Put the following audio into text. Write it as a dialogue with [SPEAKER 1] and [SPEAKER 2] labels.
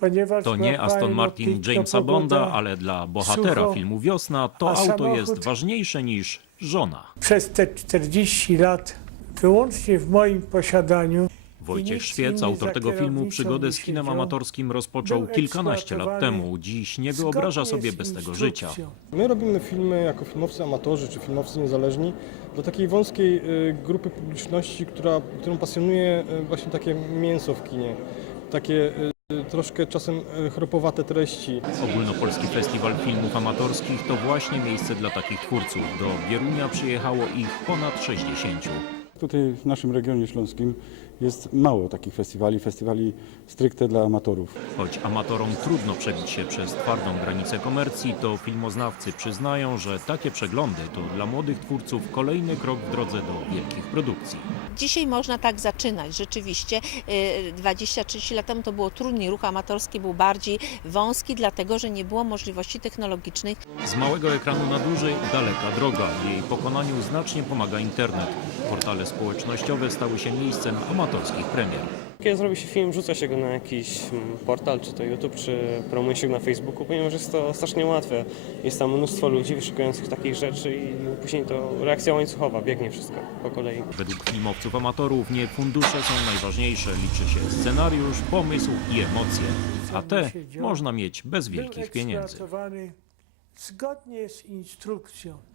[SPEAKER 1] ponieważ
[SPEAKER 2] To nie Aston Martin Jamesa. Bonda, ale dla bohatera
[SPEAKER 1] sucho,
[SPEAKER 2] filmu Wiosna to auto jest ważniejsze niż żona.
[SPEAKER 1] Przez te 40 lat wyłącznie w moim posiadaniu
[SPEAKER 2] Wojciech
[SPEAKER 1] inny
[SPEAKER 2] autor tego filmu, przygodę z kinem amatorskim rozpoczął kilkanaście lat temu. Dziś nie wyobraża sobie bez tego życia.
[SPEAKER 3] My robimy filmy jako filmowcy amatorzy czy filmowcy niezależni dla takiej wąskiej y, grupy publiczności, która, którą pasjonuje y, właśnie takie mięso w kinie. Takie y, troszkę czasem y, chropowate treści.
[SPEAKER 2] Ogólnopolski Festiwal Filmów Amatorskich to właśnie miejsce dla takich twórców. Do Bierunia przyjechało ich ponad 60.
[SPEAKER 4] Tutaj w naszym regionie śląskim jest mało takich festiwali, festiwali stricte dla amatorów.
[SPEAKER 2] Choć amatorom trudno przebić się przez twardą granicę komercji, to filmoznawcy przyznają, że takie przeglądy to dla młodych twórców kolejny krok w drodze do wielkich produkcji.
[SPEAKER 5] Dzisiaj można tak zaczynać. Rzeczywiście y, 20-30 lat temu to było trudniej. Ruch amatorski był bardziej wąski, dlatego że nie było możliwości technologicznych.
[SPEAKER 2] Z małego ekranu na duży daleka droga. Jej pokonaniu znacznie pomaga internet. Portale społecznościowe stały się miejscem amatorskich premier.
[SPEAKER 6] Kiedy zrobi się film, rzuca się go na jakiś mm, portal, czy to YouTube, czy promuje się go na Facebooku, ponieważ jest to strasznie łatwe. Jest tam mnóstwo ludzi wyszukujących takich rzeczy i później to reakcja łańcuchowa, biegnie wszystko po kolei.
[SPEAKER 2] Według filmowców amatorów nie fundusze są najważniejsze, liczy się scenariusz, pomysł i emocje. A te można mieć bez wielkich pieniędzy.
[SPEAKER 1] zgodnie z instrukcją.